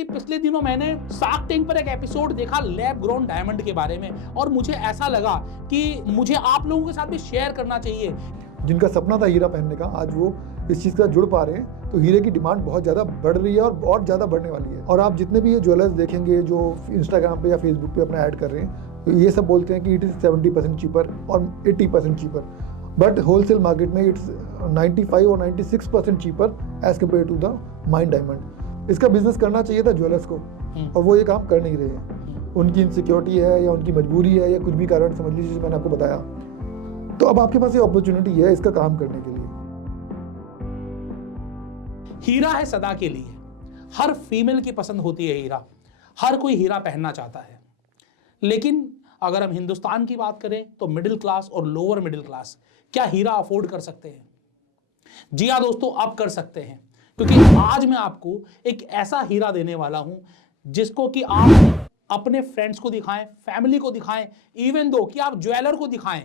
क्योंकि पिछले दिनों मैंने शार्क टैंक पर एक एपिसोड देखा लैब ग्रोन डायमंड के बारे में और मुझे ऐसा लगा कि मुझे आप लोगों के साथ भी शेयर करना चाहिए। जिनका सपना था हीरा पहनने का, आज वो इस चीज़ का जुड़ पा रहे हैं। तो हीरे की डिमांड बहुत ज़्यादा बढ़ रही है और बहुत ज़्यादा बढ़ने वाली है। और आप जितने भी ये ज्वेलर्स देखेंगे जो इंस्टाग्राम पे या फेसबुक पे अपना ऐड कर रहे हैं, तो ये सब बोलते हैं कि इट इज़ 70% चीपर और 80% चीपर, बट होलसेल मार्केट में इट्स 95 और 96% cheaper as compared to the mine diamond. इसका बिजनेस करना चाहिए था ज्वेलर्स को, और वो ये काम कर नहीं रहे हैं। उनकी इनसिक्योरिटी है या उनकी मजबूरी है या कुछ भी कारण समझ लीजिए, मैंने आपको बताया। तो अब आपके पास ये अपॉर्चुनिटी है इसका काम करने के लिए। हीरा है सदा के लिए, हर फीमेल की पसंद होती है हीरा, हर कोई हीरा पहनना चाहता है। लेकिन अगर हम हिंदुस्तान की बात करें तो मिडिल क्लास और लोअर मिडिल क्लास क्या हीरा अफोर्ड कर सकते हैं? जी हाँ दोस्तों, अब कर सकते हैं, क्योंकि आज मैं आपको एक ऐसा हीरा देने वाला हूं जिसको कि आप अपने फ्रेंड्स को दिखाएं, फैमिली को दिखाएं, इवन दो कि आप ज्वेलर को दिखाएं,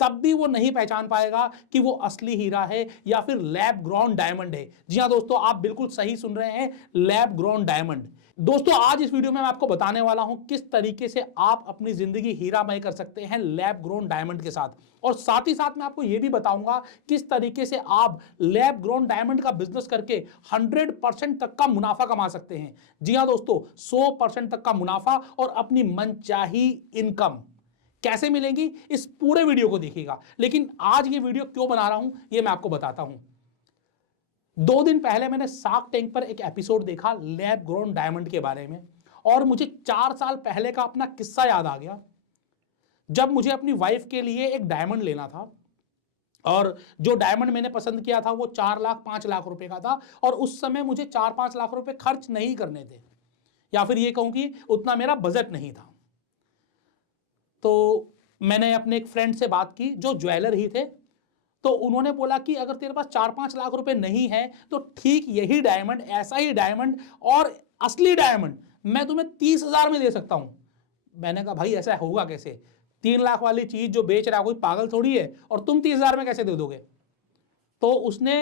तब भी वो नहीं पहचान पाएगा कि वो असली हीरा है या फिर लैब ग्रोन डायमंड है। जी हाँ दोस्तों, आप बिल्कुल सही सुन रहे हैं, लैब ग्रोन डायमंड। दोस्तों, आज इस वीडियो में मैं आपको बताने वाला हूं किस तरीके से आप अपनी जिंदगी हीरामय कर सकते हैं लैब ग्रोन डायमंड के साथ, और साथ ही साथ मैं आपको यह भी बताऊंगा किस तरीके से आप लैब ग्रोन डायमंड का बिजनेस करके 100% तक का मुनाफा कमा सकते हैं। जी हाँ दोस्तों, 100% तक का मुनाफा और अपनी मनचाही इनकम कैसे मिलेंगी, इस पूरे वीडियो को देखिएगा। लेकिन आज ये वीडियो क्यों बना रहा हूं ये मैं आपको बताता हूं। 2 दिन पहले मैंने शार्क टैंक पर एक एपिसोड देखा लैब ग्रोन डायमंड के बारे में, और मुझे 4 साल पहले का अपना किस्सा याद आ गया, जब मुझे अपनी वाइफ के लिए एक डायमंड लेना था। और जो डायमंड मैंने पसंद किया था वो 4 लाख 5 लाख रुपए का था, और उस समय मुझे 4-5 लाख रुपए खर्च नहीं करने थे, या फिर ये कहूं कि उतना मेरा बजट नहीं था। तो मैंने अपने एक फ्रेंड से बात की जो ज्वेलर ही थे, तो उन्होंने बोला कि अगर तेरे पास 4-5 लाख रुपए नहीं है तो ठीक यही डायमंड, ऐसा ही डायमंड और असली डायमंड मैं तुम्हें 30,000 में दे सकता हूं। मैंने कहा भाई ऐसा होगा कैसे? 3 लाख वाली चीज जो बेच रहा कोई पागल थोड़ी है, और तुम 30,000 में कैसे दे दोगे? तो उसने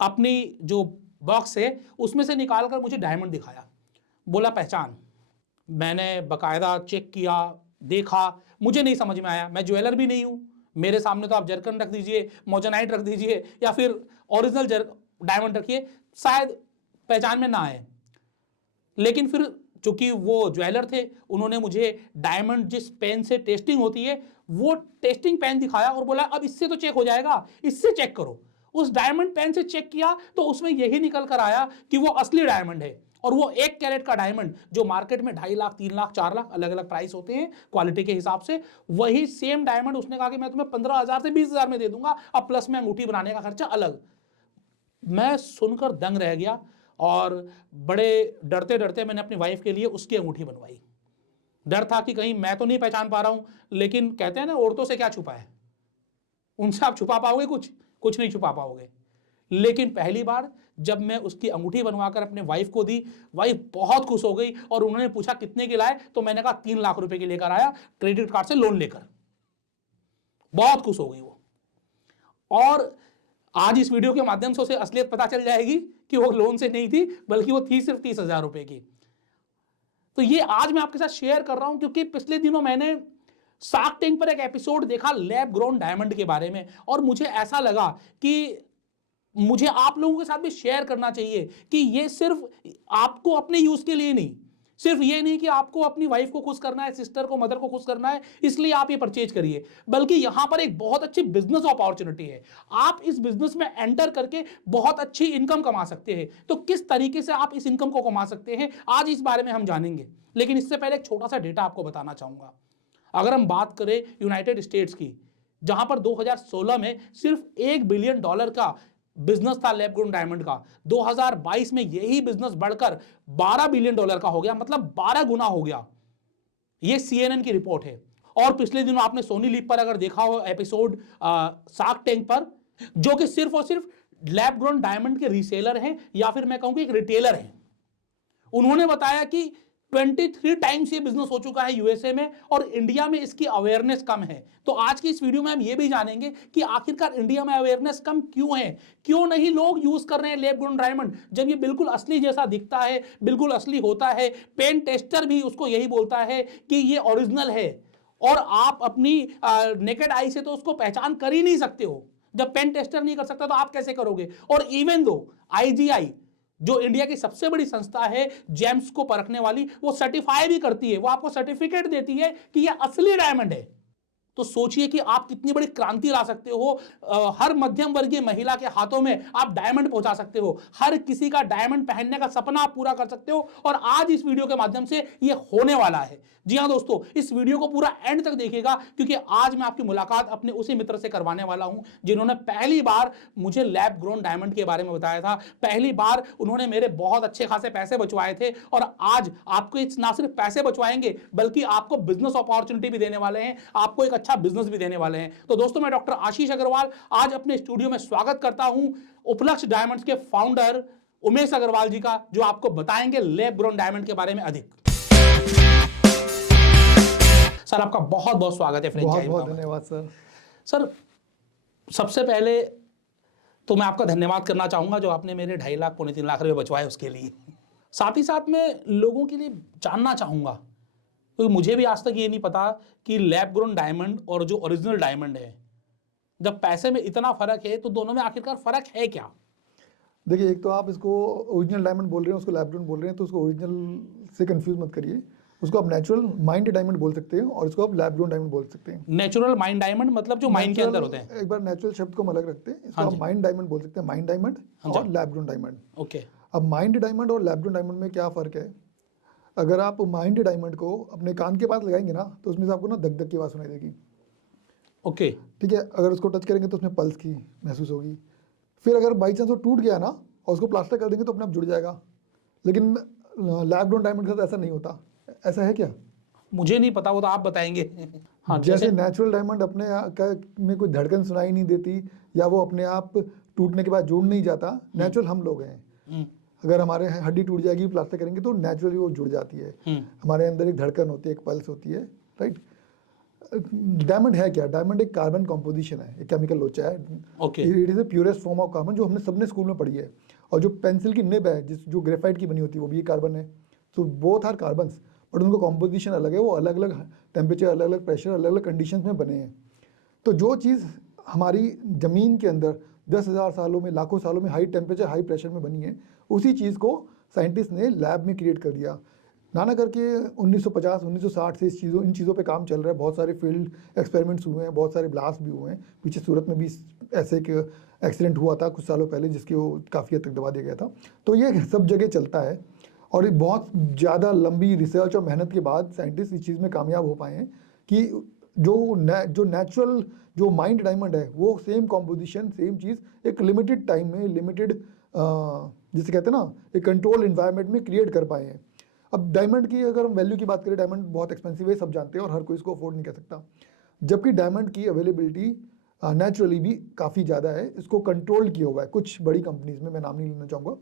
अपनी जो बॉक्स है उसमें से निकालकर मुझे डायमंड दिखाया, बोला पहचान। मैंने बकायदा चेक किया, देखा, मुझे नहीं समझ में आया। मैं ज्वेलर भी नहीं हूं, मेरे सामने तो आप जरकन रख दीजिए, मोजोनाइट रख दीजिए, या फिर ओरिजिनल डायमंड रखिए, शायद पहचान में ना आए। लेकिन फिर चूंकि वो ज्वेलर थे, उन्होंने मुझे डायमंड जिस पेन से टेस्टिंग होती है वो टेस्टिंग पेन दिखाया और बोला अब इससे तो चेक हो जाएगा, इससे चेक करो। उस डायमंड पेन से चेक किया तो उसमें यही निकल कर आया कि वो असली डायमंड है, और वो 1 कैरेट का डायमंड जो मार्केट में 2.5 लाख 3 लाख 4 लाख अलग अलग प्राइस होते हैं क्वालिटी के हिसाब से, वही सेम डायमंड उसने कहा कि मैं तुम्हें 15,000 से 20,000 में दे दूंगा, अब प्लस में अंगूठी बनाने का खर्चा अलग। मैं सुनकर दंग रह गया, और बड़े डरते डरते मैंने अपनी वाइफ के लिए उसकी अंगूठी बनवाई। डर था कि कहीं मैं तो नहीं पहचान पा रहा हूं, लेकिन कहते हैं ना औरतों से क्या छुपा है, उनसे आप छुपा पाओगे? कुछ नहीं छुपा पाओगे। लेकिन पहली बार जब मैं उसकी अंगूठी बनवाकर अपने वाइफ को दी, वाइफ बहुत खुश हो गई, और उन्होंने पूछा कितने की लाए, तो मैंने कहा 3 लाख रुपए की लेकर आया, क्रेडिट कार्ड से लोन लेकर। बहुत खुश हो गई वो। और आज इस वीडियो के माध्यम से उसे असलियत पता चल जाएगी कि वो लोन से नहीं थी, बल्कि वो थी सिर्फ 30,000 रुपए की। तो ये आज मैं आपके साथ शेयर कर रहा हूं क्योंकि पिछले दिनों मैंने शार्क टैंक पर एक एपिसोड देखा लैब ग्रोन डायमंड के बारे में, और मुझे ऐसा लगा कि मुझे आप लोगों के साथ भी शेयर करना चाहिए कि ये सिर्फ आपको अपने यूज के लिए नहीं, सिर्फ ये नहीं कि आपको अपनी वाइफ को खुश करना है, सिस्टर को, मदर को खुश करना है इसलिए आप ये परचेज करिए, बल्कि यहां पर एक बहुत अच्छी बिजनेस अपॉर्चुनिटी है। आप इस बिजनेस में एंटर करके बहुत अच्छी इनकम कमा सकते हैं। तो किस तरीके से आप इस इनकम को कमा सकते हैं, आज इस बारे में हम जानेंगे। लेकिन इससे पहले एक छोटा सा डेटा आपको बताना चाहूंगा। अगर हम बात करें यूनाइटेड स्टेट्स की, जहां पर 2016 में सिर्फ $1 बिलियन का बिजनेस था लैब ग्रोन डायमंड का, 2022 में यही बिजनेस बढ़कर $12 बिलियन का हो गया, मतलब 12 गुना हो गया। ये CNN की रिपोर्ट है। और पिछले दिनों आपने सोनी लिव पर अगर देखा हो एपिसोड शार्क टैंक पर, जो कि सिर्फ और सिर्फ लैब ग्रोन डायमंड के रीसेलर हैं, या फिर मैं कहूं कि एक रिटेलर हैं, उन्होंने बताया कि 23 टाइम्स ये बिजनेस हो चुका है यूएसए में, और इंडिया में इसकी अवेयरनेस कम है। तो आज की इस वीडियो में हम ये भी जानेंगे कि आखिरकार इंडिया में अवेयरनेस कम क्यों है, क्यों नहीं लोग यूज कर रहे हैं लैब ग्रोन डायमंड, जब ये बिल्कुल असली जैसा दिखता है, बिल्कुल असली होता है। पेन टेस्टर भी उसको यही बोलता है कि ये ओरिजिनल है, और आप अपनी नेकेड आई से तो उसको पहचान कर ही नहीं सकते हो। जब पेन टेस्टर नहीं कर सकता तो आप कैसे करोगे? और इवन दो आईजीआई जो इंडिया की सबसे बड़ी संस्था है जेम्स को परखने वाली, वो सर्टिफाई भी करती है, वो आपको सर्टिफिकेट देती है कि ये असली डायमंड है। तो सोचिए कि आप कितनी बड़ी क्रांति ला सकते हो। हर मध्यम वर्गीय महिला के हाथों में आप डायमंड पहुंचा सकते हो, हर किसी का डायमंड पहनने का सपना आप पूरा कर सकते हो, और आज इस वीडियो के माध्यम से ये होने वाला है। जी हाँ दोस्तों, इस वीडियो को पूरा एंड तक देखिएगा, क्योंकि आज मैं आपकी मुलाकात अपने उसी मित्र से करवाने वाला हूं जिन्होंने पहली बार मुझे लैब ग्रोन डायमंड के बारे में बताया था। पहली बार उन्होंने मेरे बहुत अच्छे खासे पैसे बचवाए थे, और आज आपको ना सिर्फ पैसे बचवाएंगे बल्कि आपको बिजनेस अपॉर्चुनिटी भी देने वाले हैं, आपको एक अच्छा बिजनेस भी देने वाले हैं। तो दोस्तों, मैं डॉक्टर आशीष अग्रवाल आज अपने स्टूडियो में स्वागत करता हूं उपलक्ष्य डायमंड्स के फाउंडर उमेश अग्रवाल जी का, जो आपको बताएंगे लैब ग्रोन डायमंड के बारे में अधिक। सर, आपका बहुत बहुत स्वागत है बहुत बहुत धन्यवाद सर। सर, सबसे पहले तो मैं आपका धन्यवाद करना चाहूंगा जो आपने मेरे 2.5 लाख पौने 3 लाख रुपए बचवाए उसके लिए। साथ ही साथ मैं लोगों के लिए जानना चाहूंगा, क्योंकि मुझे भी आज तक ये नहीं पता कि लैब ग्रोन डायमंड और जो ओरिजिनल डायमंड है, जब पैसे में इतना फर्क है तो दोनों में आखिरकार फर्क है क्या? देखिए, एक तो आप इसको ओरिजिनल डायमंड बोल रहे हैं, उसको लैब ग्रोन बोल रहे हैं, तो उसको ओरिजिनल से कंफ्यूज मत करिए। उसको आप नेचुरल माइंड डायमंड बोल सकते हैं और इसको आप लैब ग्रोन डायमंड बोल सकते हैं। नेचुरल माइंड डायमंड मतलब जो माइंड के अंदर होते हैं। एक बार नेचुरल शब्द को हम अलग रखते हैं, इसको आप माइंड डायमंड बोल सकते हैं, माइंड डायमंड और लैब ग्रोन डायमंड। ओके। अब माइंड डायमंड और लैब ग्रोन डायमंड में क्या फ़र्क है? अगर आप माइंड डायमंड को अपने कान के पास लगाएंगे ना, तो उसमें से आपको ना धक धक की आवाज़ सुनाई देगी। ओके, ठीक है। अगर उसको टच करेंगे तो उसमें पल्स की महसूस होगी। फिर अगर बाई चांस वो टूट गया ना और उसको प्लास्टर कर देंगे तो अपने आप जुड़ जाएगा। लेकिन लैब ग्रोन डायमंड के साथ ऐसा नहीं होता। ऐसा है क्या? मुझे नहीं पता, वो तो आप बताएंगे। हाँ, जैसे नेचुरल डायमंड अपने में कोई धड़कन सुनाई नहीं देती, या वो अपने आप टूटने के बाद जुड़ नहीं जाता। नेचुरल हम लोग हैं। अगर हमारे हड्डी टूट जाएगी, प्लास्टर करेंगे तो नेचुरली वो जुड़ जाती है। हमारे अंदर एक धड़कन होती है, एक पल्स होती है, राइट। डायमंड है क्या? डायमंड एक कार्बन कॉम्पोजिशन है, एक केमिकल लोचा है। It is the purest form of carbon, जो हमने सबने स्कूल में पढ़ी है। और जो पेंसिल की निब है, जो ग्रेफाइट की बनी होती है, वो भी कार्बन है। So both are carbons, but उनका कॉम्पोजिशन अलग है। वो अलग अलग टेम्परेचर, अलग अलग प्रेशर, अलग अलग कंडीशंस में बने हैं। तो जो चीज़ हमारी ज़मीन के अंदर 10,000 सालों में, लाखों सालों में हाई टेम्परेचर, हाई प्रेशर में बनी है, उसी चीज़ को साइंटिस्ट ने लैब में क्रिएट कर दिया। नाना करके 1950 1960 से इन चीज़ों पे काम चल रहा है। बहुत सारे फील्ड एक्सपेरिमेंट्स हुए हैं, बहुत सारे ब्लास्ट भी हुए हैं। पीछे सूरत में भी ऐसे एक एक्सीडेंट हुआ था कुछ सालों पहले, जिसकी वो काफ़ी हद तक दबा दिया गया था। तो ये सब जगह चलता है, और बहुत ज़्यादा लंबी रिसर्च और मेहनत के बाद साइंटिस्ट इस चीज़ में कामयाब हो पाए हैं कि जो नेचुरल जो माइंड डायमंड है, वो सेम कॉम्पोजिशन, सेम चीज़ एक लिमिटेड टाइम में, लिमिटेड जिसे कहते हैं ना, एक कंट्रोल इन्वायरमेंट में क्रिएट कर पाए हैं। अब डायमंड की अगर हम वैल्यू की बात करें, डायमंड बहुत एक्सपेंसिव है, सब जानते हैं, और हर कोई इसको अफोर्ड नहीं कर सकता। जबकि डायमंड की अवेलेबिलिटी नेचुरली भी काफ़ी ज़्यादा है। इसको कंट्रोल किया हुआ है कुछ बड़ी कंपनीज में, मैं नाम नहीं लेना चाहूँगा।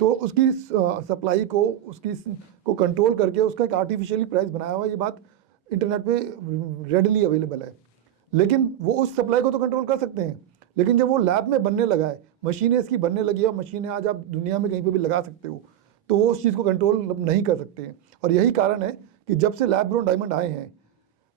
तो उसकी सप्लाई को, उसको कंट्रोल करके उसका एक आर्टिफिशियली प्राइस बनाया हुआ है। ये बात इंटरनेट पे रेडली अवेलेबल है। लेकिन वो उस सप्लाई को तो कंट्रोल कर सकते हैं, लेकिन जब वो लैब में बनने लगा है, मशीनें इसकी बनने लगी है, और मशीनें आज आप दुनिया में कहीं पे भी लगा सकते हो, तो वो उस चीज़ को कंट्रोल नहीं कर सकते हैं। और यही कारण है कि जब से लैब ग्रोन डायमंड आए हैं,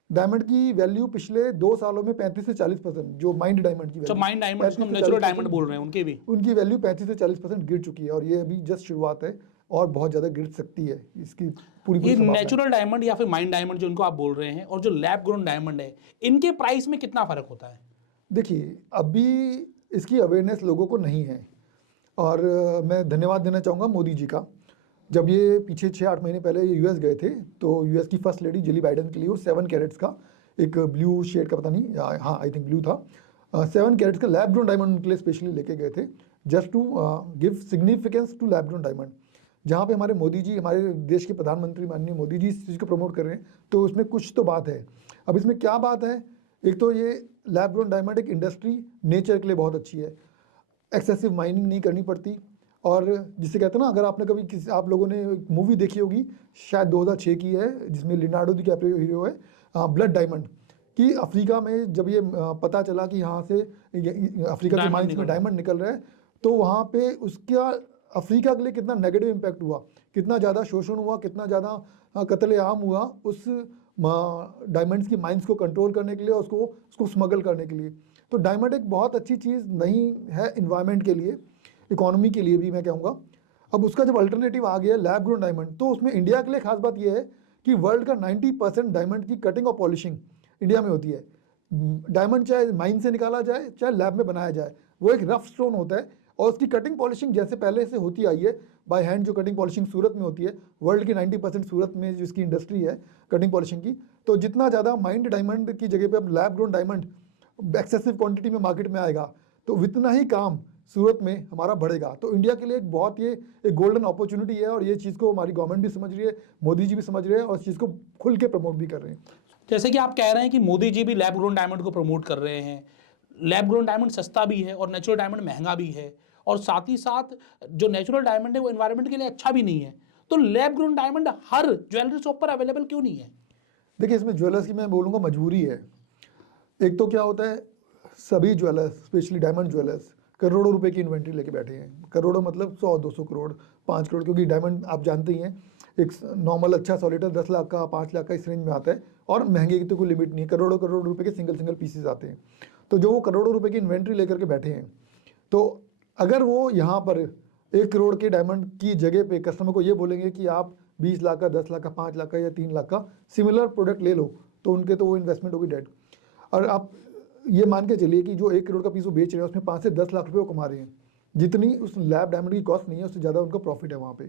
डायमंड की वैल्यू पिछले 2 सालों में 35 से 40%, जो माइंड डायमंड की value, mind diamond natural diamond बोल रहे हैं, उनकी वैल्यू 35 से 40% गिर चुकी है। और ये अभी जस्ट शुरुआत है, और बहुत ज़्यादा गिर सकती है इसकी पूरी नेचुरल डायमंड या फिर माइंड डायमंड जो इनको आप बोल रहे हैं, और जो लैब ग्रोन डायमंड है, इनके प्राइस में कितना फर्क होता है? देखिए, अभी इसकी अवेयरनेस लोगों को नहीं है, और मैं धन्यवाद देना चाहूँगा मोदी जी का। जब ये पीछे 6-8 महीने पहले ये यूएस गए थे, तो यूएस की फर्स्ट लेडी जिली बाइडेन के लिए वो 7 कैरेट्स का एक ब्लू शेड का, पता नहीं, हाँ आई थिंक ब्लू था, 7 कैरेट्स का लैब ग्रोन डायमंड उनके लिए स्पेशली लेके गए थे, just to give significance to lab grown diamond. जहाँ पे हमारे मोदी जी, हमारे देश के प्रधानमंत्री माननीय मोदी जी इस चीज़ को प्रमोट कर रहे हैं, तो उसमें कुछ तो बात है। अब इसमें क्या बात है? एक तो ये लैब ग्रोन डायमंड एक इंडस्ट्री नेचर के लिए बहुत अच्छी है, एक्सेसिव माइनिंग नहीं करनी पड़ती, और जिसे कहते हैं ना, अगर आपने कभी किसी आप लोगों ने मूवी देखी होगी, शायद 2006 की है, जिसमें लियोनार्डो डिकैप्रियो हीरो है, ब्लड डायमंड, कि अफ्रीका में जब ये पता चला कि यहाँ से अफ्रीका के डायमंड माइंस निकल में रहा है। डायमंड निकल रहा है, तो वहाँ पे उसका अफ्रीका के लिए कितना नेगेटिव इम्पैक्ट हुआ, कितना ज़्यादा शोषण हुआ, कितना ज़्यादा कत्लेआम हुआ उस डायमंड्स की माइंस को कंट्रोल करने के लिए और उसको स्मगल करने के लिए। तो डायमंड एक बहुत अच्छी चीज़ नहीं है इन्वायरमेंट के लिए, इकोनॉमी के लिए भी मैं कहूँगा। अब उसका जब अल्टरनेटिव आ गया लैब ग्रोन डायमंड, तो उसमें इंडिया के लिए खास बात यह है कि वर्ल्ड का 90% डायमंड की कटिंग और पॉलिशिंग इंडिया में होती है। डायमंड चाहे माइन से निकाला जाए चाहे लैब में बनाया जाए, वो एक रफ स्टोन होता है और उसकी कटिंग पॉलिशिंग जैसे पहले से होती आई है बाय हैंड, जो कटिंग पॉलिशिंग सूरत में होती है, वर्ल्ड की 90% सूरत में जिसकी इंडस्ट्री है कटिंग पॉलिशिंग की, तो जितना ज़्यादा माइंड डायमंड की जगह पे अब lab grown diamond excessive quantity में मार्केट में आएगा, तो उतना ही काम सूरत में हमारा बढ़ेगा। तो इंडिया के लिए एक बहुत ये एक गोल्डन अपॉर्चुनिटी है और ये चीज़ को हमारी गवर्नमेंट भी समझ रही है, मोदी जी भी समझ रहे हैं और इस चीज़ को खुल के प्रमोट भी कर रहे हैं। जैसे कि आप कह रहे हैं कि मोदी जी भी लैब ग्रोन डायमंड को प्रमोट कर रहे हैं। लैब ग्रोन डायमंड सस्ता भी है और नेचुरल डायमंड महंगा भी है, और साथ ही साथ जो नेचुरल डायमंड है वो एनवायरनमेंट के लिए अच्छा भी नहीं है। तो लैब ग्रोन डायमंड हर ज्वेलरी शॉप पर अवेलेबल क्यों नहीं है? देखिए, इसमें ज्वेलर्स की मैं बोलूँगा मजबूरी है। एक तो क्या होता है, सभी ज्वेलर्स स्पेशली डायमंड ज्वेलर्स करोड़ों रुपए की इन्वेंट्री लेके बैठे हैं। करोड़ों मतलब 100-200 करोड़, 5 करोड़, क्योंकि डायमंड आप जानते ही हैं एक नॉर्मल अच्छा सॉलिटर 10 लाख का, 5 लाख का इस रेंज में आता है और महंगे की तो कोई लिमिट नहीं है। करोड़ों करोड़ रुपए के सिंगल पीसेस आते हैं। तो जो वो करोड़ों रुपए की इन्वेंट्री लेकर के बैठे हैं, तो अगर वो यहाँ पर 1 करोड़ के डायमंड की जगह पे कस्टमर को ये बोलेंगे कि आप 20 लाख का, 10 लाख का, 5 लाख का या 3 लाख का सिमिलर प्रोडक्ट ले लो, तो उनके तो वो इन्वेस्टमेंट होगी डेड। और आप ये मान के चलिए कि जो 1 करोड़ का पीस वो बेच रहे हैं उसमें 5 से 10 लाख रुपए वो कमा रहे हैं। जितनी उस लैब डायमंड की कॉस्ट नहीं है उससे ज़्यादा उनका प्रॉफिट है वहाँ पे।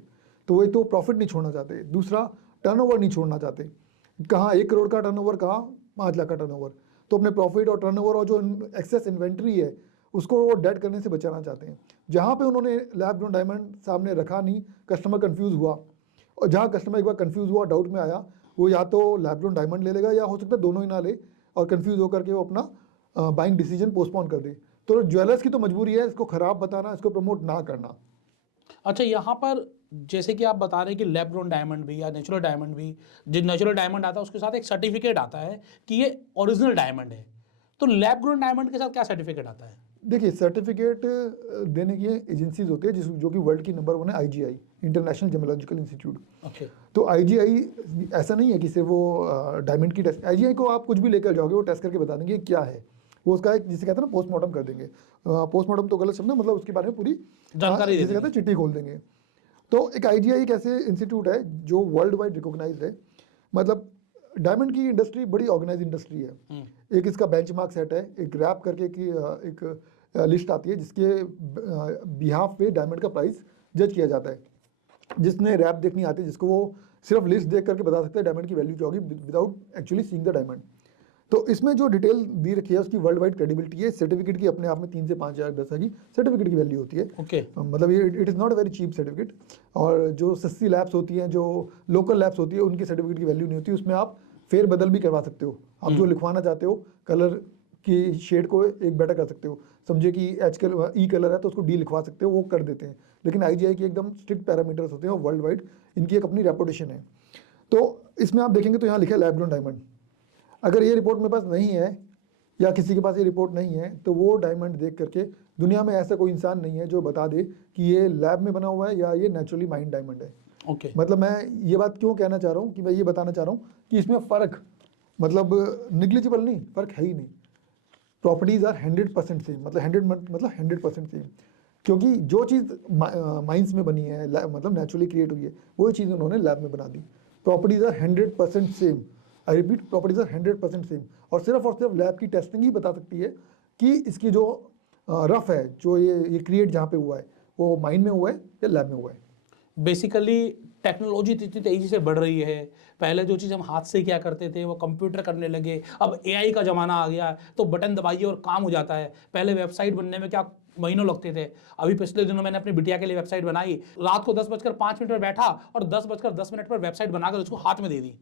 तो वो एक तो प्रॉफिट नहीं छोड़ना चाहते, दूसरा टर्नओवर नहीं छोड़ना चाहते। कहाँ 1 करोड़ का टर्नओवर, कहाँ 5 लाख का टर्नओवर, तो अपने प्रॉफिट और टर्नओवर और जो एक्सेस इन्वेंट्री है उसको वो डेड करने से बचाना चाहते हैं। जहाँ पे उन्होंने लैब ग्रोन डायमंड सामने रखा नहीं, कस्टमर कंफ्यूज हुआ, और जहाँ कस्टमर एक बार कंफ्यूज हुआ, डाउट में आया, वो या तो लैब ग्रोन डायमंड ले लेगा या हो सकता है दोनों ही ना ले और कंफ्यूज होकर के वो अपना बाइंग डिसीजन पोस्टपोन कर दे। तो ज्वेलर्स की तो मजबूरी है इसको खराब बताना, इसको प्रमोट ना करना। अच्छा, यहाँ पर जैसे कि आप बता रहे हैं कि लैब ग्रोन डायमंड भी या नेचुरल डायमंड भी, जो नेचुरल डायमंड आता है उसके साथ एक सर्टिफिकेट आता है कि ये ओरिजिनल डायमंड है। तो लैब ग्रोन डायमंड के साथ क्या सर्टिफिकेट आता है? देखिए, सर्टिफिकेट देने की एजेंसीज होती है जो कि वर्ल्ड की नंबर 1 है, IGI, international gemological institute. Okay. तो IGI ऐसा नहीं है कि सिर्फ वो डायमंड की टेस्ट, IGI को आप कुछ भी लेकर जाओगे वो टेस्ट करके बता देंगे क्या है। वो उसका एक जिसे कहते हैं ना पोस्टमार्टम कर देंगे। पोस्टमार्टम तो गलत शब्द है, मतलब उसके बारे में पूरी जानकारी दे जिसे कहते हैं चिट्ठी खोल देंगे। तो एक IGI एक ऐसे इंस्टीट्यूट है जो वर्ल्ड वाइड रिकॉग्नाइज्ड है। मतलब डायमंड की इंडस्ट्री बड़ी ऑर्गेनाइज इंडस्ट्री है। एक इसका बेंचमार्क सेट है, एक रैप करके की एक लिस्ट आती है जिसके बिहाफ पे डायमंड का प्राइस जज किया जाता है। जिसने रैप देखनी आती है, जिसको वो सिर्फ लिस्ट देख करके बता सकते हैं डायमंड की वैल्यू क्या होगी without actually seeing the diamond. तो इसमें जो डिटेल दी रखी है उसकी वर्ल्ड वाइड क्रेडिबिलिटी है। सर्टिफिकेट की अपने आप में 3 से 5 हज़ार 10 की सर्टिफिकेट की वैल्यू होती है। ओके। मतलब ये it is not a very cheap certificate. और जो सस्ती लैब्स होती हैं, जो लोकल लैब्स होती है, उनकी सर्टिफिकेट की वैल्यू नहीं होती। उसमें आप फेर बदल भी करवा सकते हो। आप जो लिखवाना चाहते हो कलर की शेड को एक बेटर कर सकते हो। समझे कि ई कलर है तो उसको डी लिखवा सकते हो, वो कर देते हैं। लेकिन IGI की एकदम स्ट्रिक्ट पैरामीटर्स होते हैं और वर्ल्ड वाइड इनकी एक अपनी रेपुटेशन है। तो इसमें आप देखेंगे तो यहाँ लिखा है लैब ग्रोन डायमंड। अगर ये रिपोर्ट मेरे पास नहीं है या किसी के पास ये रिपोर्ट नहीं है तो वो डायमंड देख करके दुनिया में ऐसा कोई इंसान नहीं है जो बता दे कि ये लैब में बना हुआ है या ये नेचुरली माइंड डायमंड है। ओके। मतलब मैं ये बात क्यों कहना चाह रहा हूँ कि मैं ये बताना चाह रहा हूँ कि इसमें फ़र्क मतलब निग्लिजिबल नहीं, फ़र्क है ही नहीं। प्रॉपर्टीज़ आर 100% सेम, मतलब 100% सेम। क्योंकि जो चीज़ माइंस में बनी है, मतलब नेचुरली क्रिएट हुई है, वही चीज़ उन्होंने लैब में बना दी। Properties are 100% same. I repeat, properties are 100% same. और सिर्फ लैब की टेस्टिंग ही बता सकती है कि इसकी जो रफ है, जो ये क्रिएट जहाँ पे हुआ है, वो माइन में हुआ है या लैब में हुआ है। बेसिकली टेक्नोलॉजी इतनी तेज़ी से बढ़ रही है। पहले जो चीज़ हम हाथ से किया करते थे वो कंप्यूटर करने लगे। अब AI का ज़माना आ गया तो बटन दबाइए और काम हो जाता है। पहले वेबसाइट बनने में क्या महीनों लगते थे। अभी पिछले दिनों मैंने अपनी बिटिया के लिए वेबसाइट बनाई। रात को 10:05 पर बैठा और 10:10 पर वेबसाइट बनाकर उसको हाथ में दे दी।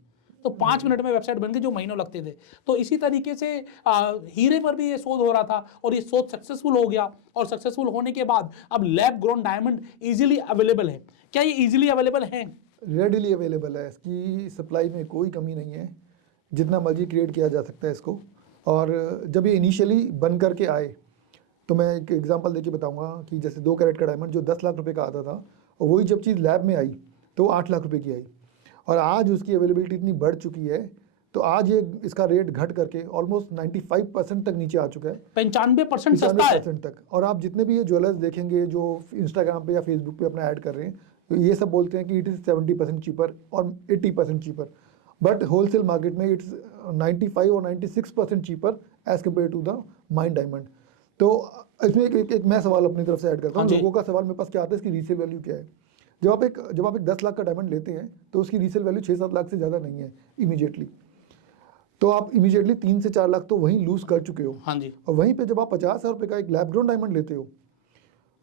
तो 5 मिनट में वेबसाइट बन गई जो महीनों लगते थे। तो इसी तरीके से हीरे पर भी ये शोध हो रहा था और ये शोध सक्सेसफुल हो गया, और सक्सेसफुल होने के बाद अब lab grown diamond easily available है। क्या ये इजीली अवेलेबल है? रेडिली अवेलेबल है, इसकी सप्लाई में कोई कमी नहीं है, जितना मर्जी क्रिएट किया जा सकता है इसको। और जब ये इनिशियली बन करके आए तो मैं एक एग्जांपल देके बताऊंगा कि जैसे 2 कैरेट का डायमंड जो 10 लाख रुपए का आता था, और वही जब चीज़ लैब में आई तो 8 लाख रुपए की आई, और आज उसकी अवेलेबिलिटी इतनी बढ़ चुकी है तो आज ये इसका रेट घट करके ऑलमोस्ट 95% तक नीचे आ चुका है, 95% सस्ता है 95% तक। और आप जितने भी ये ज्वेलर्स देखेंगे जो इंस्टाग्राम पे या फेसबुक पे अपना ऐड कर रहे हैं, तो ये सब बोलते हैं कि इट इज़ 70% चीपर और 80% चीपर, बट होलसेल मार्केट में इट्स 95 और 96% cheaper as compared to the mine diamond. तो इसमें एक मैं सवाल अपनी तरफ से ऐड करता हूँ। लोगों का सवाल मेरे पास क्या आता है, इसकी रीसेल वैल्यू क्या है। जब आप एक 10 लाख का डायमंड लेते हैं तो उसकी रीसेल वैल्यू 6-7 लाख से ज़्यादा नहीं है इमीडिएटली, तो आप इमीडिएटली 3 से 4 लाख तो वहीं लूज कर चुके हो। हाँ जी। और वहीं पे जब आप 50,000 रुपये का एक लैब ग्रोन डायमंड लेते हो,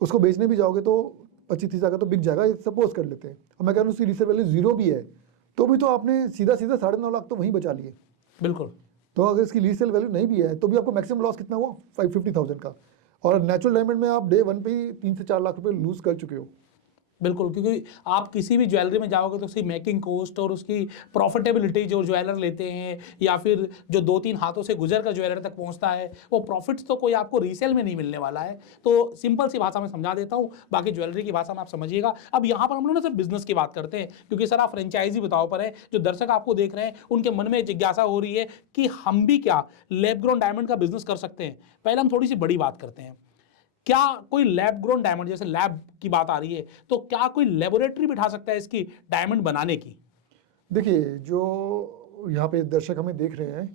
उसको बेचने भी जाओगे तो 25-30 हज़ार का तो बिक जाएगा, सपोज कर लेते हैं, और मैं कह रहा हूँ उसकी रीसेल वैल्यू 0 भी है तो भी तो आपने सीधा 9.5 लाख तो वहीं बचा लिए। बिल्कुल। तो अगर इसकी रीसेल वैल्यू नहीं भी है तो भी आपको मैक्सिमम लॉस कितना हुआ, 50,000 का, और नेचुरल डायमंड में आप डे 1 पे ही 3 से 4 लाख रुपए लूज कर चुके हो। बिल्कुल, क्योंकि आप किसी भी ज्वेलरी में जाओगे तो उसकी मेकिंग कॉस्ट और उसकी प्रॉफिटेबिलिटी जो ज्वेलर लेते हैं या फिर जो 2-3 हाथों से गुजर कर ज्वेलर तक पहुंचता है, वो प्रॉफिट्स तो कोई आपको रीसेल में नहीं मिलने वाला है। तो सिंपल सी भाषा में समझा देता हूँ, बाकी ज्वेलरी की भाषा में आप समझिएगा। अब यहाँ पर हम लोग ना सिर्फ बिजनेस की बात करते हैं, क्योंकि सर आप फ्रेंचाइजी बताओ पर है, जो दर्शक आपको देख रहे हैं उनके मन में जिज्ञासा हो रही है कि हम भी क्या लैब ग्रोन डायमंड का बिजनेस कर सकते हैं। पहले हम थोड़ी सी बड़ी बात करते हैं, क्या कोई लैब ग्रोन डायमंड, जैसे लैब की बात आ रही है, तो क्या कोई लेबोरेटरी बिठा सकता है इसकी डायमंड बनाने की? देखिए, जो यहाँ पे दर्शक हमें देख रहे हैं,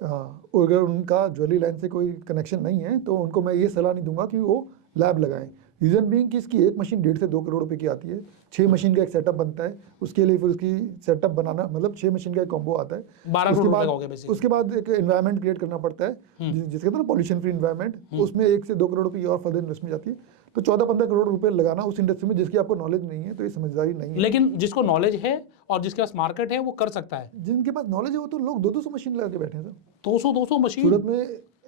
अगर उनका ज्वेलरी लाइन से कोई कनेक्शन नहीं है तो उनको मैं ये सलाह नहीं दूंगा कि वो लैब लगाएं। रीज़न बीइंग कि इसकी एक मशीन 1.5 से 2 करोड़ रुपए की आती है, 6 मशीन का एक सेटअप बनता है, उसके लिए फिर उसकी सेटअप बनाना, मतलब 6 मशीन का एक कॉम्बो आता है। 12 करोड़ रुपए का हो गया बेसिकली। उसके बाद एक एनवायरनमेंट क्रिएट करना पड़ता है जिसके कहते हैं ना पॉल्यूशन फ्री एनवायरनमेंट, उसमें 1 से 2 करोड़ रुपए और फर्दर इन्वेस्टमेंट जाती है। तो 14-15 करोड़ रुपए लगाना उस इंडस्ट्री में जिसकी आपको नॉलेज नहीं है, तो ये समझदारी नहीं है। लेकिन जिसको नॉलेज है और जिसके पास मार्केट है वो कर सकता है। जिनके पास नॉलेज है वो तो लोग 200 मशीन लगा के बैठे हैं सर। 200 मशीन। सूरत में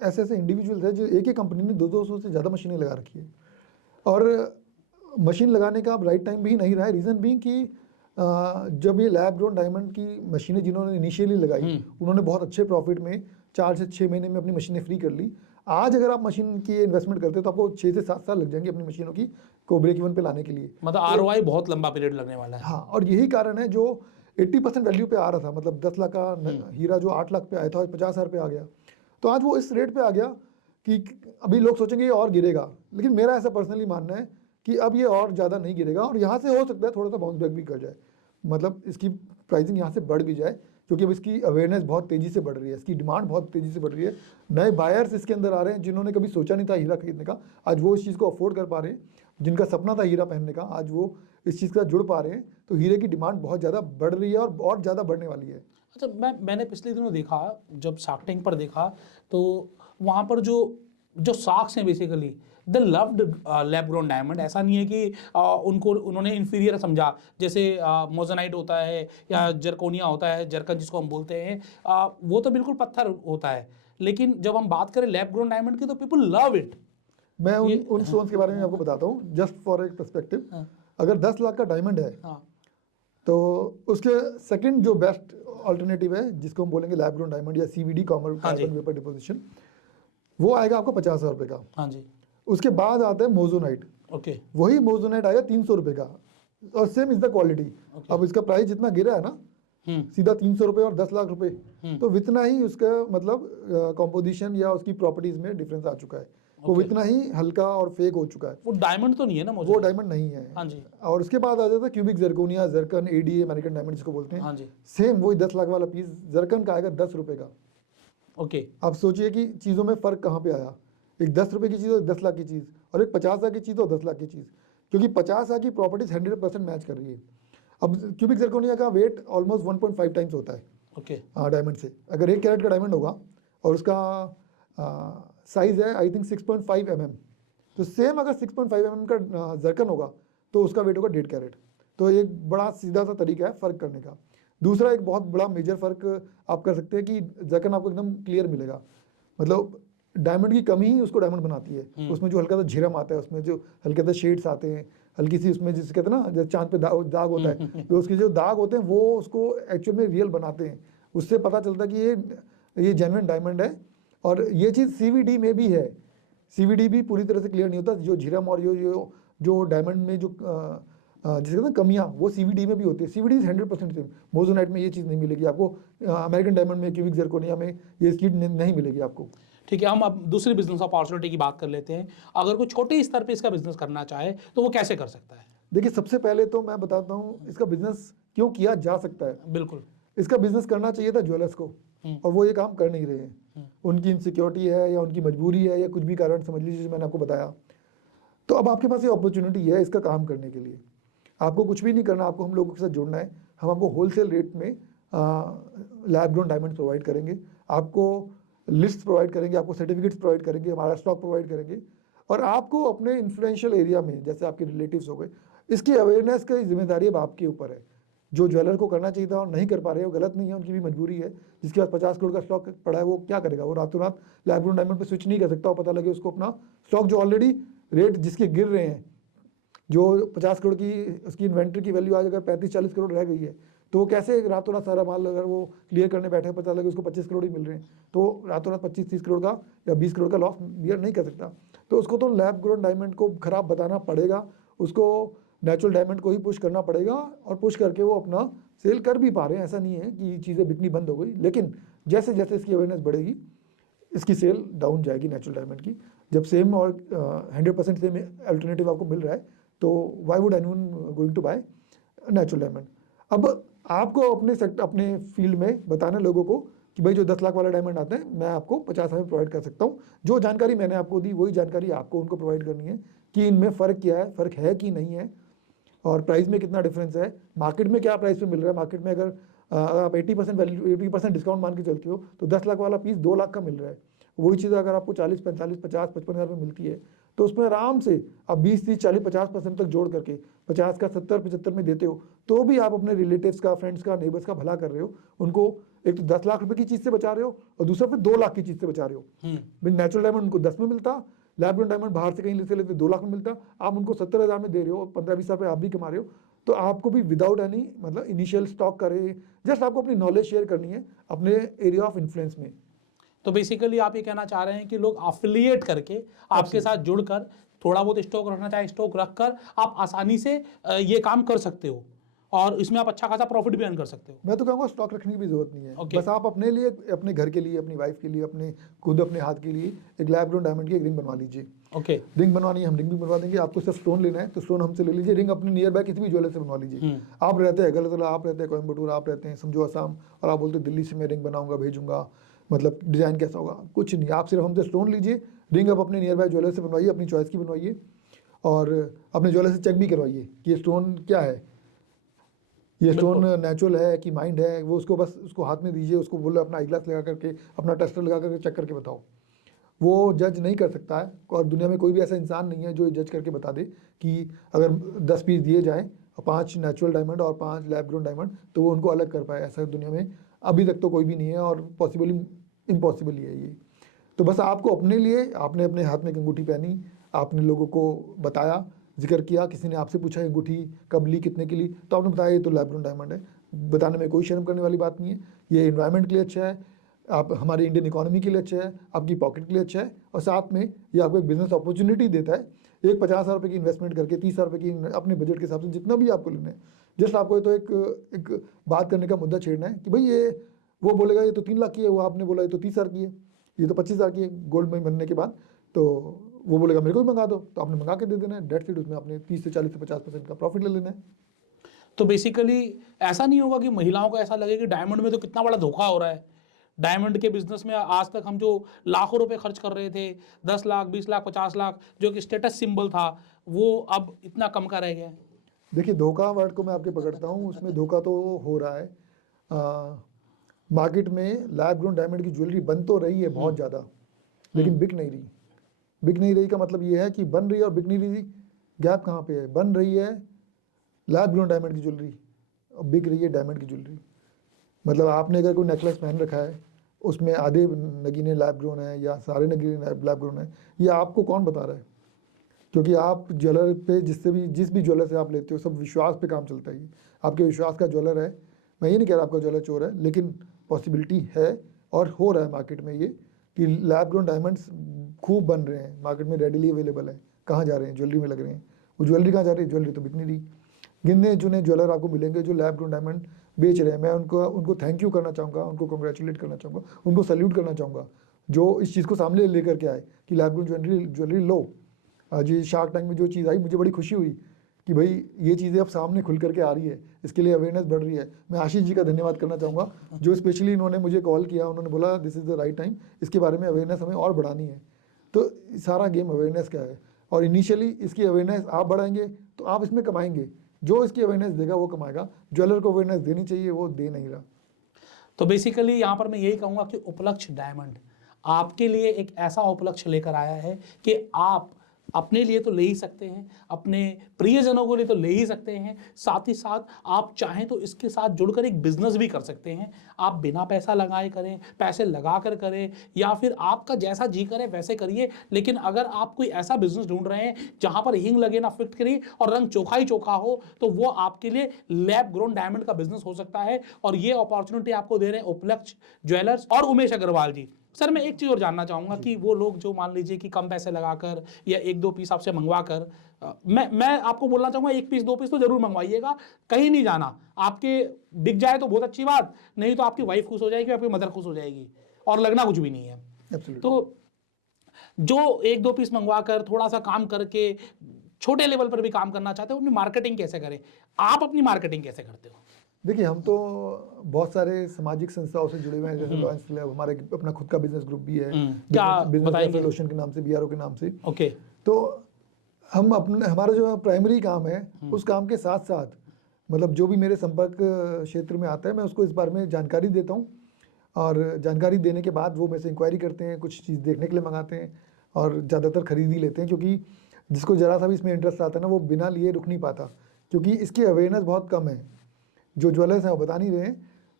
ऐसे ऐसे इंडिविजुअल्स हैं जो एक ही कंपनी ने 200 से ज़्यादा मशीनें लगा रखी है, और मशीन लगाने का अब राइट टाइम भी नहीं रहा है। रीज़न बीइंग कि जब ये लैब ग्रोन डायमंड की मशीनें जिन्होंने इनिशियली लगाई, उन्होंने बहुत अच्छे प्रॉफिट में 4 से 6 महीने में अपनी मशीनें फ्री कर ली। आज अगर आप मशीन की इन्वेस्टमेंट करते हो तो आपको 6 से 7 साल लग जाएंगे अपनी मशीनों की को ब्रेक इवन पे लाने के लिए। मतलब ROI बहुत लंबा पीरियड लगने वाला है। हाँ, और यही कारण है जो 80% वैल्यू पे आ रहा था, मतलब 10 लाख का हीरा जो 8 लाख पे आया था, आज 50,000 पे आ गया। तो आज वो इस रेट पे आ गया कि अभी लोग सोचेंगे ये और गिरेगा, लेकिन मेरा ऐसा पर्सनली मानना है कि अब ये और ज़्यादा नहीं गिरेगा, और यहाँ से हो सकता है थोड़ा सा बाउंस बैक भी कर जाए, मतलब इसकी प्राइसिंग यहाँ से बढ़ भी जाए, क्योंकि अब इसकी अवेयरनेस बहुत तेज़ी से बढ़ रही है, इसकी डिमांड बहुत तेज़ी से बढ़ रही है। नए बायर्स इसके अंदर आ रहे हैं जिन्होंने कभी सोचा नहीं था हीरा खरीदने का, आज वो इस चीज़ को अफोर्ड कर पा रहे हैं। जिनका सपना था हीरा पहनने का, आज वो इस चीज़ का जुड़ पा रहे हैं। तो हीरे की डिमांड बहुत ज़्यादा बढ़ रही है और ज़्यादा बढ़ने वाली है। अच्छा, मैंने पिछले दिनों देखा, जब शार्क टैंक पर देखा तो वहाँ पर जो शार्क्स हैं basically the loved lab grown diamond. ऐसा नहीं है कि उन्होंने इन्फीरियर समझा, जैसे मोजोनाइट होता है या जर्कोनिया होता है, जर्कन जिसको हम बोलते हैं, वो तो बिल्कुल पत्थर होता है। लेकिन जब हम बात करें लैब ग्रोन डायमंड की तो पीपल लव इट। मैं उन स्टोन्स के बारे में आपको बताता हूँ, जस्ट फॉर एक पर्सपेक्टिव। अगर 10 लाख का डायमंड है तो उसके सेकंड जो बेस्ट ऑल्टरनेटिव है, जिसको हम बोलेंगे लैब ग्रोन डायमंड या CVD कार्बन वेपर डिपोजिशन, वो आएगा आपको 50,000 रुपये का। हाँ जी। उसके बाद आता है मोजोनाइट। ओके। वही मोजोनाइट आएगा 300 रुपये का, और सेम इज द क्वालिटी। अब इसका प्राइस जितना गिरा है ना, सीधा 300 रुपये और 10 लाख रुपए, तो इतना ही उसका मतलब कॉम्पोजिशन या उसकी प्रॉपर्टीज में डिफरेंस आ चुका है। वो इतना ही हल्का और फेक हो चुका है। वो डायमंड तो नहीं है ना, वो डायमंड नहीं है। हाँ जी। और उसके बाद आ जाता है cubic zirconia, zircon, ADA, American diamond जिसको बोलते हैं। हाँ जी। सेम वही 10 लाख वाला पीस जर्कन का आएगा 10 रुपये का। ओके। आप सोचिए कि चीज़ों में फ़र्क कहाँ पे आया, एक 10 रुपये की चीज़ और 10 लाख की चीज़, और एक 50 लाख की चीज़ और 10 लाख की चीज़, क्योंकि 50 लाख की प्रॉपर्टीज 100% मैच कर रही है। अब क्यूबिक जर्कोनिया का वेट ऑलमोस्ट 1.5 टाइम्स होता है ओके डायमंड से। अगर 1 कैरेट का डायमंड होगा और उसका साइज़ है आई थिंक 6.5 mm, तो सेम अगर 6.5 mm का जर्कन होगा तो उसका वेट होगा 1.5 कैरेट। तो एक बड़ा सीधा सा तरीका है फ़र्क करने का। दूसरा एक बहुत बड़ा मेजर फर्क आप कर सकते हैं कि जरकन आपको एकदम क्लियर मिलेगा, मतलब डायमंड की कमी ही उसको डायमंड बनाती है। उसमें जो हल्का सा झिरम आता है, उसमें जो हल्के से शेड्स आते हैं, हल्की सी उसमें जिसे कहते हैं ना, जैसे चांद पे दाग होता है, तो उसके जो दाग होते हैं वो उसको एक्चुअल में रियल बनाते हैं। उससे पता चलता है कि ये जेन्युइन डायमंड है। और ये चीज़ CVD में भी है। CVD भी पूरी तरह से क्लियर नहीं होता, जो झिरम और जो डायमंड में जो जिसे कहते हैं कमियाँ, वो CVD में भी होती है। CVD is 100% same. मोजोनाइट में ये चीज़ नहीं मिलेगी आपको, अमेरिकन डायमंड में, क्यूबिक जर्कोनिया में ये चीज़ नहीं मिलेगी आपको। ठीक है, हम अब दूसरी बिजनेस अपॉर्चुनिटी की बात कर लेते हैं। अगर कोई छोटे स्तर पे इसका बिजनेस करना चाहे तो वो कैसे कर सकता है? देखिए, सबसे पहले तो मैं बताता हूँ इसका बिजनेस क्यों किया जा सकता है। बिल्कुल। इसका बिजनेस करना चाहिए था ज्वेलर्स को, और वो ये काम कर नहीं रहे हैं। उनकी इनसिक्योरिटी है या उनकी मजबूरी है या कुछ भी कारण समझ लीजिए, मैंने आपको बताया। तो अब आपके पास ये अपॉर्चुनिटी है इसका काम करने के लिए। आपको कुछ भी नहीं करना, आपको हम लोगों के साथ जुड़ना है। हम आपको होलसेल रेट में लैब ग्रोन डायमंड प्रोवाइड करेंगे, आपको लिस्ट प्रोवाइड करेंगे, आपको सर्टिफिकेट्स प्रोवाइड करेंगे, हमारा स्टॉक प्रोवाइड करेंगे, और आपको अपने इन्फ्लुएंशियल एरिया में, जैसे आपके रिलेटिव्स हो गए, इसकी अवेयरनेस की जिम्मेदारी अब आपके ऊपर है। जो ज्वेलर को करना चाहिए था और नहीं कर पा रहे हैं, वो गलत नहीं है, उनकी भी मजबूरी है। जिसके पास 50 करोड़ का स्टॉक पड़ा है, वो क्या करेगा? वो रातों रात लैब ग्रोन डायमंड पे स्विच नहीं कर सकता। और पता लगे उसको अपना स्टॉक जो ऑलरेडी रेट जिसके गिर रहे हैं, जो 50 करोड़ की उसकी इन्वेंट्री की वैल्यू आज अगर 35-40 करोड़ रह गई है, तो वो कैसे रातों रात सारा माल अगर वो क्लियर करने बैठे, पता लगे उसको 25 करोड़ ही मिल रहे हैं, तो रातों रात 25-30 करोड़ का या 20 करोड़ का लॉस बियर नहीं कर सकता। तो उसको तो लैब ग्रोन डायमंड को खराब बताना पड़ेगा, उसको नेचुरल डायमंड को ही पुश करना पड़ेगा, और पुश करके वो अपना सेल कर भी पा रहे हैं। ऐसा नहीं है कि चीज़ें बिकनी बंद हो गई, लेकिन जैसे जैसे इसकी अवेयरनेस बढ़ेगी, इसकी सेल डाउन जाएगी नेचुरल डायमंड की। जब सेम और 100% सेम अल्टरनेटिव आपको मिल रहा है, तो why would anyone going to buy natural diamond? अब आपको अपने फील्ड में बताना लोगों को कि भाई जो 10 लाख वाला डायमंड आता है, मैं आपको 50 में प्रोवाइड कर सकता हूँ। जो जानकारी मैंने आपको दी, वही जानकारी आपको उनको प्रोवाइड करनी है कि इनमें फ़र्क क्या है, फ़र्क है कि नहीं है, और प्राइस में कितना डिफरेंस है, मार्केट में क्या प्राइस पे मिल रहा है। मार्केट में अगर आप 80% वैल्यू 80% डिस्काउंट मान के चलते हो, तो 10 लाख वाला पीस 2 लाख का मिल रहा है। वही चीज़ अगर आपको 40, 45, 50, 55 हज़ार में मिलती है, तो उसमें आराम से आप 20, 30, 40, 50% तक जोड़ करके 50 का 70, 75 में देते हो, तो भी आप अपने रिलेटिव्स का, फ्रेंड्स का, नेबर्स का भला कर रहे हो। उनको एक तो 10 लाख रुपए की चीज़ से बचा रहे हो, और दूसरा फिर 2 लाख की चीज़ से बचा रहे हो। नेचुरल डायमंड उनको 10 में मिलता, लैब ग्रोन डायमंड बाहर से कहीं लेते लेते 2 लाख में मिलता, आप उनको 70,000 में दे रहे हो, 15-20 हज़ार रुपये आप भी कमा रहे हो। तो आपको भी विदाउट एनी मतलब इनिशियल स्टॉक करे, जस्ट आपको अपनी नॉलेज शेयर करनी है अपने एरिया ऑफ इन्फ्लुएंस में। तो बेसिकली आप ये कहना चाह रहे हैं कि लोग अफिलिएट करके आपके साथ जुड़कर थोड़ा बहुत स्टॉक रखना चाहे स्टॉक रखकर आप आसानी से ये काम कर सकते हो, और इसमें आप अच्छा खासा प्रॉफिट भी अर्न कर सकते हो। मैं तो कहूँगा स्टॉक रखने की भी जरूरत नहीं है। Okay. बस आप अपने लिए, अपने घर के लिए, अपनी वाइफ के लिए, अपने खुद अपने हाथ के लिए एक लैब ग्रोन डायमंड की एक रिंग बनवा लीजिए। ओके। रिंग बनवानी है, हम रिंग भी बनवा देंगे। आपको सिर्फ स्टोन लेना है तो स्टोन हमसे ले लीजिए, रिंग अपने नियर बाय किसी भी ज्वेलर से बनवा लीजिए। आप रहते हैं गलतला, आप रहते हैं कोयम्बटूर, आप रहते हैं समझो असम, और आप बोलते दिल्ली से मैं रिंग बनाऊंगा, भेजूंगा, मतलब डिज़ाइन कैसा होगा, कुछ नहीं, आप सिर्फ हमसे स्टोन लीजिए। रिंग आप अपने नियर बाय ज्वेलर से बनवाइए, अपनी चॉइस की बनवाइए, और अपने ज्वेलर से चेक भी करवाइए कि ये स्टोन क्या है, ये स्टोन नेचुरल है कि माइंड है। वो उसको बस उसको हाथ में दीजिए, उसको बोलो अपना आई ग्लास लगा करके, अपना टेस्टर लगा करके चेक करके बताओ। वो जज नहीं कर सकता है, और दुनिया में कोई भी ऐसा इंसान नहीं है जो जज करके बता दे कि अगर 10 पीस दिए जाएँ, 5 नेचुरल डायमंड और 5 लैब ग्रोन डायमंड, तो वो उनको अलग कर पाए। ऐसा दुनिया में अभी तक तो कोई भी नहीं है, और पॉसिबली इम्पॉसिबल ही है ये। तो बस आपको अपने लिए, आपने अपने हाथ में एक अंगूठी पहनी, आपने लोगों को बताया, जिक्र किया, किसी ने आपसे पूछा अंगूठी कब ली, कितने की ली, तो आपने बताया ये तो लैब ग्रोन डायमंड है। बताने में कोई शर्म करने वाली बात नहीं है। ये एनवायरनमेंट के लिए अच्छा है, आप हमारे इंडियन इकोनॉमी के लिए अच्छा है, आपकी पॉकेट के लिए अच्छा है, और साथ में ये आपको एक बिजनेस अपॉर्चुनिटी देता है। एक 50,000 रुपये की इन्वेस्टमेंट करके 30,000 रुपये की अपने बजट के हिसाब से जितना भी आपको लेना है, जस्ट आपको तो एक बात करने का मुद्दा छेड़ना है कि भाई ये, वो बोलेगा ये तो 3 लाख की है, वो आपने बोला ये तो 30,000 की है, ये तो 25,000 की है गोल्ड में बनने के बाद, तो वो बोलेगा मेरे को भी मंगा दो, तो आपने मंगा के दे देना है। डेट सीट उसमें आपने 30 से 40 से 50% का प्रॉफिट ले लेना है। तो बेसिकली ऐसा नहीं होगा कि महिलाओं को ऐसा लगे कि डायमंड में तो कितना बड़ा धोखा हो रहा है। डायमंड के बिजनेस में आज तक हम जो लाखों रुपए खर्च कर रहे थे, 10 लाख, 20 लाख, 50 लाख, जो कि स्टेटस सिंबल था, वो अब इतना कम का रह गया है। देखिए, धोखा वर्ड को मैं आपके पकड़ता हूँ, उसमें धोखा तो हो रहा है। मार्केट में लैब ग्रोन डायमंड की ज्वेलरी बन तो रही है बहुत ज़्यादा, लेकिन बिक नहीं रही। बिक नहीं रही का मतलब ये है कि बन रही है और बिक नहीं रही, गैप कहाँ पे है? बन रही है लैब ग्रोन डायमंड की ज्वेलरी, और बिक रही है डायमंड की ज्वेलरी। मतलब आपने अगर कोई नेकलेस पहन रखा है, उसमें आधे नगीने लैब ग्रोन है या सारे नगीने लैब ग्रोन है, ये आपको कौन बता रहा है? क्योंकि आप ज्वेलर पे जिस भी ज्वेलर से आप लेते हो, सब विश्वास पे काम चलता है। ये आपके विश्वास का ज्वेलर है। मैं ये नहीं कह रहा आपका ज्वेलर चोर है, लेकिन पॉसिबिलिटी है और हो रहा है मार्केट में ये कि लैब ग्रोन डायमंड्स खूब बन रहे हैं, मार्केट में रेडिली अवेलेबल है। कहाँ जा रहे हैं? ज्वेलरी में लग रहे हैं। वो ज्वेलरी कहाँ जा रही है? ज्वेलरी तो बिक नहीं रही। गिने चुने ज्वेलर आपको मिलेंगे जो लैब ग्रोन डायमंड बेच रहे हैं। मैं उनको थैंक यू करना चाहूँगा, उनको कंग्रेचुलेट करना चाहूँगा, उनको सैल्यूट करना चाहूँगा जो इस चीज़ को सामने लेकर के आए कि लैब ग्रोन ज्वेलरी लो। आज ये शार्क टैंक में जो चीज़ आई, मुझे बड़ी खुशी हुई कि भाई ये चीज़ें अब सामने खुल करके आ रही है, इसके लिए अवेयरनेस बढ़ रही है। मैं आशीष जी का धन्यवाद करना चाहूँगा जो स्पेशली इन्होंने मुझे कॉल किया, उन्होंने बोला this is the right time, इसके बारे में अवेयरनेस हमें और बढ़ानी है। तो सारा गेम अवेयरनेस का है और इनिशियली इसकी अवेयरनेस आप बढ़ाएंगे तो आप इसमें कमाएंगे। जो इसकी अवेयरनेस देगा वो कमाएगा। ज्वेलर को अवेयरनेस देनी चाहिए, वो दे नहीं रहा। तो बेसिकली यहाँ पर मैं यही कहूँगा कि उपलक्ष्य डायमंड आपके लिए एक ऐसा उपलक्ष्य लेकर आया है कि आप अपने लिए तो ले ही सकते हैं, अपने प्रियजनों के लिए तो ले ही सकते हैं, साथ ही साथ आप चाहें तो इसके साथ जुड़कर एक बिजनेस भी कर सकते हैं। आप बिना पैसा लगाए करें, पैसे लगा कर करें, या फिर आपका जैसा जी करे वैसे करिए। लेकिन अगर आप कोई ऐसा बिजनेस ढूंढ रहे हैं जहां पर हींग लगे ना फिटकरी और रंग चोखा ही चोखा हो, तो वो आपके लिए लैब ग्रोन डायमंड का बिजनेस हो सकता है। और ये अपॉर्चुनिटी आपको दे रहे हैं उपलक्ष्य ज्वेलर्स और उमेश अग्रवाल जी। सर मैं एक चीज़ और जानना चाहूँगा कि वो लोग जो मान लीजिए कि कम पैसे लगाकर या एक दो पीस आपसे मंगवा कर, मैं आपको बोलना चाहूँगा एक पीस दो पीस तो जरूर मंगवाइएगा, कहीं नहीं जाना। आपके बिक जाए तो बहुत अच्छी बात, नहीं तो आपकी वाइफ खुश हो जाएगी, आपकी मदर खुश हो जाएगी, और लगना कुछ भी नहीं है। Absolutely. तो जो एक दो पीस मंगवा कर थोड़ा सा काम करके छोटे लेवल पर भी काम करना चाहते हो, अपनी मार्केटिंग कैसे करें? आप अपनी मार्केटिंग कैसे करते हो? देखिए, हम तो बहुत सारे सामाजिक संस्थाओं से जुड़े हुए हैं, जैसे लॉयंस क्लब, हमारे अपना खुद का बिजनेस ग्रुप भी है, क्या बिजनेस बताएंगे? एसोसिएशन के नाम से, बीआरओ के नाम से। ओके। तो हम अपने हमारा जो प्राइमरी काम है उस काम के साथ साथ मतलब जो भी मेरे संपर्क क्षेत्र में आता है, मैं उसको इस बारे में जानकारी देता हूँ। और जानकारी देने के बाद वो मेरे से इंक्वायरी करते हैं, कुछ चीज़ देखने के लिए मंगाते हैं और ज़्यादातर खरीद ही लेते हैं, क्योंकि जिसको ज़रा सा भी इसमें इंटरेस्ट आता है ना, वो बिना लिए रुक नहीं पाता, क्योंकि इसकी अवेयरनेस बहुत कम है। जो ज्वेलर्स हैं वो बता नहीं रहे हैं।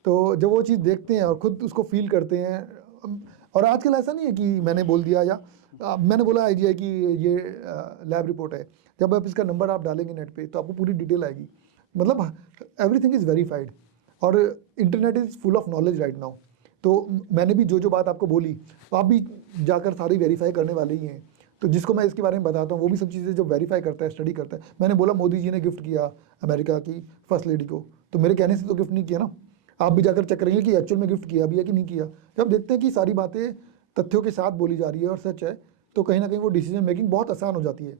तो जब वो चीज़ देखते हैं और ख़ुद उसको फील करते हैं, और आजकल ऐसा नहीं है कि मैंने बोल दिया या मैंने बोला आईजीआई की ये लैब रिपोर्ट है, जब आप इसका नंबर आप डालेंगे नेट पे तो आपको पूरी डिटेल आएगी। मतलब एवरीथिंग इज़ वेरीफाइड और internet is full of knowledge right now. तो मैंने भी जो बात आपको बोली तो आप भी जाकर सारी वेरीफाई करने वाले ही हैं। तो जिसको मैं इसके बारे में बताता हूँ वो भी सब चीज़ें जब वेरीफाई करता है, स्टडी करता है। मैंने बोला मोदी जी ने गिफ्ट किया अमेरिका की फर्स्ट लेडी को, तो मेरे कहने से तो गिफ्ट नहीं किया ना। आप भी जाकर चेक करेंगे कि एक्चुअल में गिफ्ट किया भी है कि नहीं किया। जब देखते हैं कि सारी बातें तथ्यों के साथ बोली जा रही है और सच है, तो कहीं ना कहीं वो डिसीजन मेकिंग बहुत आसान हो जाती है।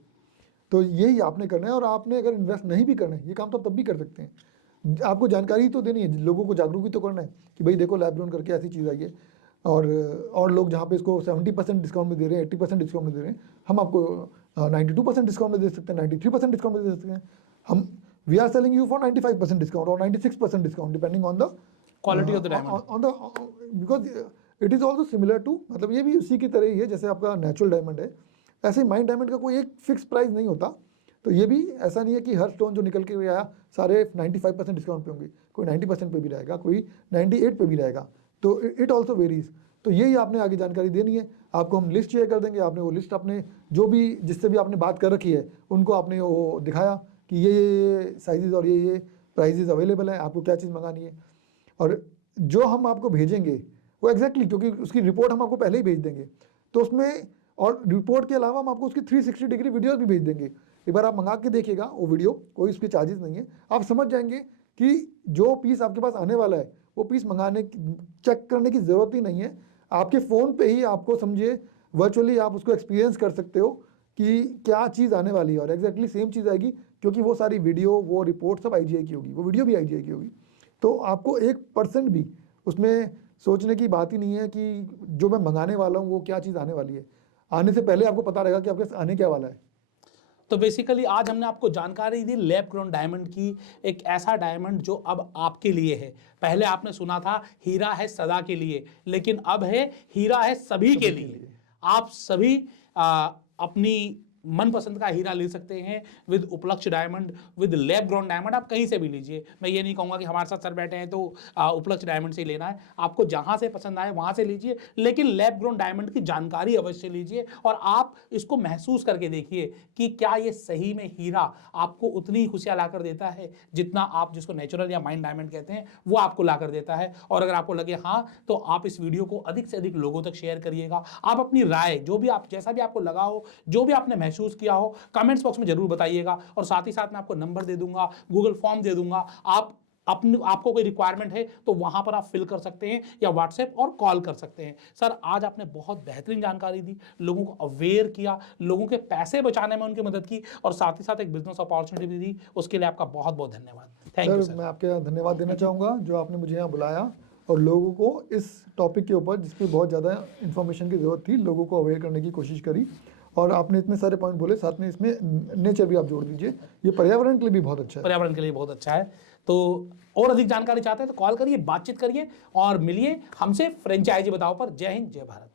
तो यही आपने करना है। और आपने अगर इन्वेस्ट नहीं भी करना है, ये काम तो तब भी कर सकते हैं। आपको जानकारी तो देनी है, लोगों को जागरूक भी तो करना है कि भाई देखो लैब ग्रोन करके ऐसी चीज़ आई है। और लोग जहाँ पे इसको 70% डिस्काउंट में दे रहे हैं, 80% डिस्काउंट में दे रहे हैं, हम आपको 92% डिस्काउंट में दे सकते हैं, 93% डिस्काउंट में दे सकते हैं। हम we are selling you for 95% discount और 96% discount depending on the quality of the diamond, on the because it is also similar to, मतलब ये भी उसी की तरह ही है जैसे आपका नेचुरल डायमंड है, ऐसे ही माइन डायमंड का कोई एक फिक्स प्राइस नहीं होता। तो ये भी ऐसा नहीं है कि हर स्टोन जो निकल के आया सारे 95% डिस्काउंट पे होंगे, कोई 90% पे भी रहेगा, कोई 98 पे भी रहेगा। तो इट ऑल्सो वेरीज। तो यही आपने आगे जानकारी देनी है। आपको हम लिस्ट शेयर कर देंगे, आपने वो लिस्ट अपने जो भी जिससे भी आपने बात कर रखी है उनको आपने वो दिखाया कि ये साइजेस और ये प्राइजेस अवेलेबल है, आपको क्या चीज़ मंगानी है। और जो हम आपको भेजेंगे वो एग्जैक्टली क्योंकि उसकी रिपोर्ट हम आपको पहले ही भेज देंगे, तो उसमें और रिपोर्ट के अलावा हम आपको उसकी 360 डिग्री वीडियो भी भेज देंगे। एक बार आप मंगा के देखिएगा वो वीडियो, कोई उसके चार्जेस नहीं है। आप समझ जाएंगे कि जो पीस आपके पास आने वाला है वो पीस मंगाने चेक करने की ज़रूरत ही नहीं है। आपके फ़ोन पे ही आपको समझिए वर्चुअली आप उसको एक्सपीरियंस कर सकते हो कि क्या चीज़ आने वाली है, और एग्जैक्टली सेम चीज़ आएगी, क्योंकि वो सारी वीडियो वो रिपोर्ट सब आईजीआई की होगी, वो वीडियो भी आईजीआई की होगी। तो आपको 1% भी उसमें सोचने की बात ही नहीं है कि जो मैं मंगाने वाला हूँ वो क्या चीज़ आने वाली है। आने से पहले आपको पता रहेगा कि आपके आने क्या वाला है। तो बेसिकली आज हमने आपको जानकारी दी लैब ग्रोन डायमंड की, एक ऐसा डायमंड जो अब आपके लिए है। पहले आपने सुना था हीरा है सदा के लिए, लेकिन अब है हीरा है सभी के लिए। आप सभी अपनी मनपसंद का हीरा ले सकते हैं विद उपलक्ष diamond, with lab ground diamond. आप कहीं से भी लीजिए, मैं ये नहीं कहूँगा कि हमारे साथ सर बैठे हैं तो उपलक्ष डायमंड से ही लेना है, आपको जहाँ से पसंद आए वहाँ से लीजिए, लेकिन लैब ग्राउंड डायमंड की जानकारी अवश्य लीजिए और आप इसको महसूस करके देखिए कि क्या ये सही में हीरा आपको उतनी खुशियाँ ला कर देता है जितना आप जिसको नेचुरल या माइंड डायमंड कहते हैं वो आपको ला कर देता है। और अगर आपको लगे हाँ, तो आप इस वीडियो को अधिक से अधिक लोगों तक शेयर करिएगा। आप अपनी राय, जो भी आप जैसा भी आपको लगा हो, जो भी आपने महसूस किया हो, कमेंट्स बॉक्स में जरूर बताइएगा। और साथ ही साथ मैं आपको नंबर दे दूंगा, गूगल फॉर्म दे दूंगा, आपको कोई रिक्वायरमेंट है तो वहां पर आप फिल कर सकते हैं या व्हाट्सएप और कॉल कर सकते हैं। सर आज आपने बहुत बेहतरीन जानकारी दी, लोगों को अवेयर किया, लोगों के पैसे बचाने में उनकी मदद की और साथ ही साथ एक बिजनेस अपॉर्चुनिटी भी दी, उसके लिए आपका बहुत बहुत धन्यवाद। थैंक यू सर, मैं आपके धन्यवाद देना चाहूँगा जो आपने मुझे यहाँ बुलाया और लोगों को इस टॉपिक के ऊपर जिस पे बहुत ज़्यादा इन्फॉर्मेशन की ज़रूरत थी, लोगों को अवेयर करने की कोशिश करी। और आपने इतने सारे पॉइंट बोले, साथ में इसमें नेचर भी आप जोड़ दीजिए, ये पर्यावरण के लिए भी बहुत अच्छा है। पर्यावरण के लिए बहुत अच्छा है। तो और अधिक जानकारी चाहते हैं तो कॉल करिए, बातचीत करिए और मिलिए हमसे फ्रेंचाइजी बताओ पर। जय हिंद, जय भारत।